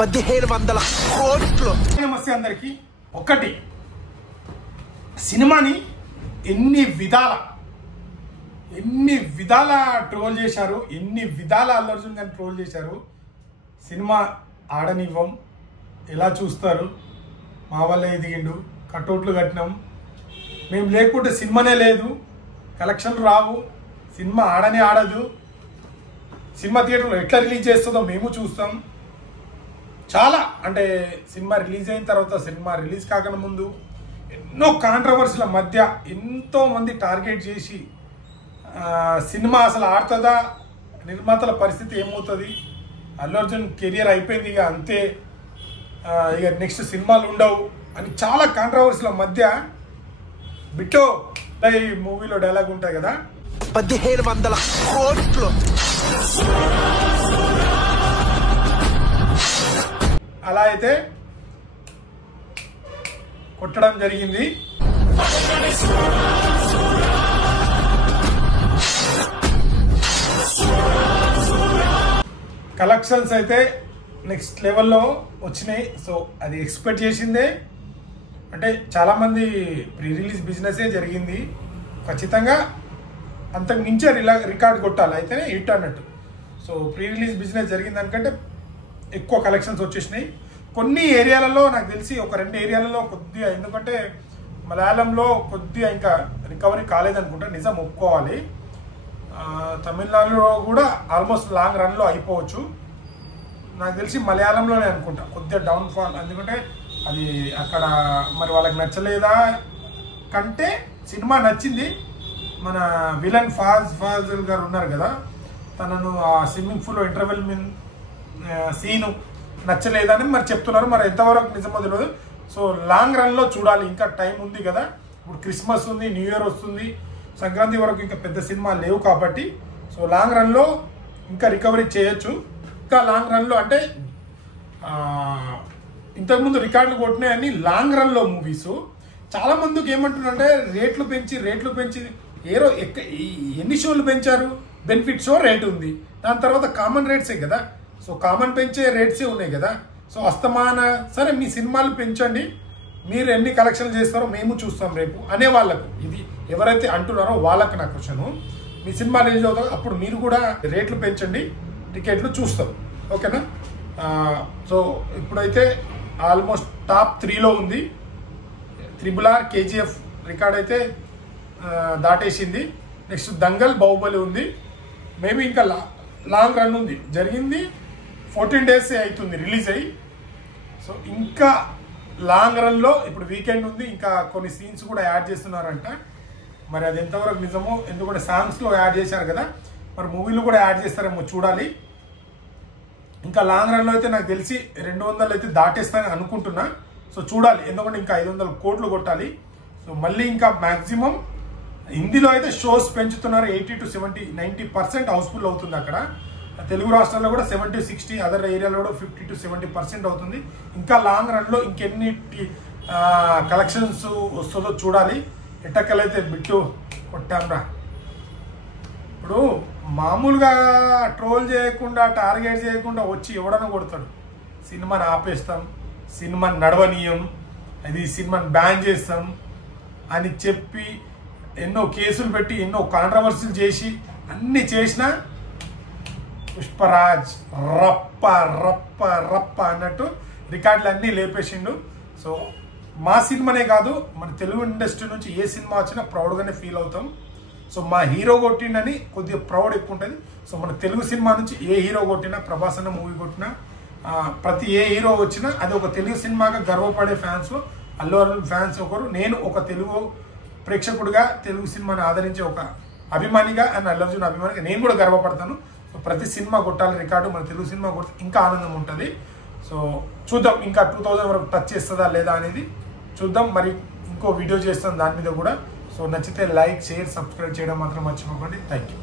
1700 కోట్లు. నమస్తే అందరికి. ఒకటి, సినిమాని ఎన్ని విధాల ట్రోల్ చేశారు, ఎన్ని విధాల అల్లు అర్జున్ గారిని ట్రోల్ చేశారు. సినిమా ఆడనివ్వం, ఎలా చూస్తారు, మా వల్లే ఎదిగిండు, కటౌట్లు కట్టినాం, మేము లేకుంటే సినిమానే లేదు, కలెక్షన్లు రావు, సినిమా ఆడనే ఆడదు, సినిమా థియేటర్లో ఎట్లా రిలీజ్ చేస్తుందో మేము చూస్తాం. చాలా అంటే సినిమా రిలీజ్ అయిన తర్వాత, సినిమా రిలీజ్ కాకుండా ముందు ఎన్నో కాంట్రవర్సీల మధ్య ఎంతోమంది టార్గెట్ చేసి సినిమా అసలు ఆడుతుందా, నిర్మాతల పరిస్థితి ఏమవుతుంది, అల్లు అర్జున్ కెరియర్ అయిపోయింది ఇక అంతే, ఇక నెక్స్ట్ సినిమాలు ఉండవు అని చాలా కాంట్రవర్సీల మధ్య బిట్టో ఈ మూవీలో డైలాగ్ ఉంటాయి కదా, 1700 కోట్లు. అలా అయితే కొట్టడం జరిగింది. కలెక్షన్స్ అయితే నెక్స్ట్ లెవెల్లో వచ్చినాయి. సో అది ఎక్స్పెక్ట్ చేసిందే. అంటే చాలామంది ప్రీ రిలీజ్ బిజినెసే జరిగింది, ఖచ్చితంగా అంతకు మించే రికార్డ్ కొట్టాలి అయితేనే హిట్ అన్నట్టు. సో ప్రీ రిలీజ్ బిజినెస్ జరిగింది దానికంటే ఎక్కువ కలెక్షన్స్ వచ్చేసినాయి. కొన్ని ఏరియాలలో నాకు తెలిసి ఒక 2 ఏరియాలలో కొద్దిగా, ఎందుకంటే మలయాళంలో కొద్దిగా ఇంకా రికవరీ కాలేదనుకుంటా, నిజం ఒప్పుకోవాలి. తమిళనాడులో కూడా ఆల్మోస్ట్ లాంగ్ రన్లో అయిపోవచ్చు. నాకు తెలిసి మలయాళంలోనే అనుకుంటా కొద్దిగా డౌన్ఫాల్, ఎందుకంటే అది అక్కడ మరి వాళ్ళకి నచ్చలేదా కంటే సినిమా నచ్చింది. మన విలన్ ఫాజిల్ గారు ఉన్నారు కదా, తనను ఆ స్విమ్మింగ్ పూల్లో ఇంటర్వెల్ సీను నచ్చలేదని మరి చెప్తున్నారు. మరి ఎంతవరకు నిజమో తెలియదు. సో లాంగ్ రన్లో చూడాలి, ఇంకా టైం ఉంది కదా. ఇప్పుడు క్రిస్మస్ ఉంది, న్యూ ఇయర్ వస్తుంది, సంక్రాంతి వరకు ఇంకా పెద్ద సినిమాలు లేవు కాబట్టి సో లాంగ్ రన్లో ఇంకా రికవరీ చేయొచ్చు. ఇంకా లాంగ్ రన్లో అంటే ఇంతకుముందు రికార్డులు కొట్టినాయని లాంగ్ రన్లో మూవీస్ చాలా మందికి ఏమంటున్నారంటే రేట్లు పెంచి ఎన్ని షోలు పెంచారు, బెనిఫిట్ షో రేట్ ఉంది, దాని తర్వాత కామన్ రేట్సే కదా. సో కామన్ పెంచే రేట్సే ఉన్నాయి కదా. సో అస్తమాన సరే మీ సినిమాలు పెంచండి, మీరు ఎన్ని కలెక్షన్లు చేస్తారో మేము చూస్తాం రేపు అనే వాళ్ళకు, ఇది ఎవరైతే అంటున్నారో వాళ్ళకు నా క్వశ్చను. మీ సినిమా రిలీజ్ అవుతుందో అప్పుడు మీరు కూడా రేట్లు పెంచండి, టికెట్లు చూస్తాం, ఓకేనా. సో ఇప్పుడైతే ఆల్మోస్ట్ టాప్ 3లో ఉంది. RRR, KGF రికార్డ్ అయితే దాటేసింది. నెక్స్ట్ దంగల్, బాహుబలి ఉంది. మేబీ ఇంకా లాంగ్ రన్ ఉంది. జరిగింది 14 days అవుతుంది రిలీజ్ అయ్యి. సో ఇంకా లాంగ్ రన్లో ఇప్పుడు వీకెండ్ ఉంది, ఇంకా కొన్ని సీన్స్ కూడా యాడ్ చేస్తున్నారంట. మరి అది ఎంతవరకు నిజమో, ఎందుకంటే సాంగ్స్లో యాడ్ చేశారు కదా, మరి మూవీలో కూడా యాడ్ చేస్తారేమో చూడాలి. ఇంకా లాంగ్ రన్లో అయితే నాకు తెలిసి 200 అయితే దాటేస్తానని అనుకుంటున్నా. సో చూడాలి, ఎందుకంటే ఇంకా 500 కోట్లు కొట్టాలి. సో మళ్ళీ ఇంకా మ్యాక్సిమం హిందీలో అయితే షోస్ పెంచుతున్నారు. 80 to 70, 90% హౌస్ఫుల్ అవుతుంది అక్కడ. తెలుగు రాష్ట్రాల్లో కూడా 70, 60, అదర్ ఏరియాలో కూడా 50 to 70% అవుతుంది. ఇంకా లాంగ్ రన్లో ఇంకెన్ని కలెక్షన్స్ వస్తుందో చూడాలి. ఎట్టక్కలైతే బిట్టు కొట్టాంరా. ఇప్పుడు మామూలుగా ట్రోల్ చేయకుండా, టార్గెట్ చేయకుండా వచ్చి ఎవడన్నా కొడతాడు, సినిమాని ఆపేస్తాం, సినిమాని నడవనీయం, అది సినిమాని బ్యాన్ చేస్తాం అని చెప్పి ఎన్నో కేసులు పెట్టి ఎన్నో కాంట్రవర్సీలు చేసి అన్ని చేసినా పుష్పరాజ్ రప్ప రప్ప రప్ప అన్నట్టు రికార్డులు అన్నీ లేపేసిండు. సో మా సినిమానే కాదు, మన తెలుగు ఇండస్ట్రీ నుంచి ఏ సినిమా వచ్చినా ప్రౌడ్గానే ఫీల్ అవుతాం. సో మా హీరో కొట్టిండని కొద్దిగా ప్రౌడ్ ఎక్కువ ఉంటుంది. సో మన తెలుగు సినిమా నుంచి ఏ హీరో కొట్టినా, ప్రభాస్ అన్న మూవీ కొట్టినా, ప్రతి ఏ హీరో వచ్చినా అది ఒక తెలుగు సినిమాగా గర్వపడే ఫ్యాన్స్లో అల్లు అర్జున్ ఫ్యాన్స్ ఒకరు. నేను ఒక తెలుగు ప్రేక్షకుడిగా, తెలుగు సినిమాని ఆదరించే ఒక అభిమానిగా అండ్ అల్లు అర్జున్ అభిమానిగా నేను కూడా గర్వపడతాను. సో ప్రతి సినిమా కొట్టాలి రికార్డు, మన తెలుగు సినిమా కొడితే ఇంకా ఆనందం ఉంటుంది. సో చూద్దాం ఇంకా 2000 వరకు టచ్ చేస్తుందా లేదా అనేది చూద్దాం. మరి ఇంకో వీడియో చేస్తాను దాని మీద కూడా. సో నచ్చితే లైక్, షేర్, సబ్స్క్రైబ్ చేయడం మాత్రం మర్చిపోకండి. Thank you.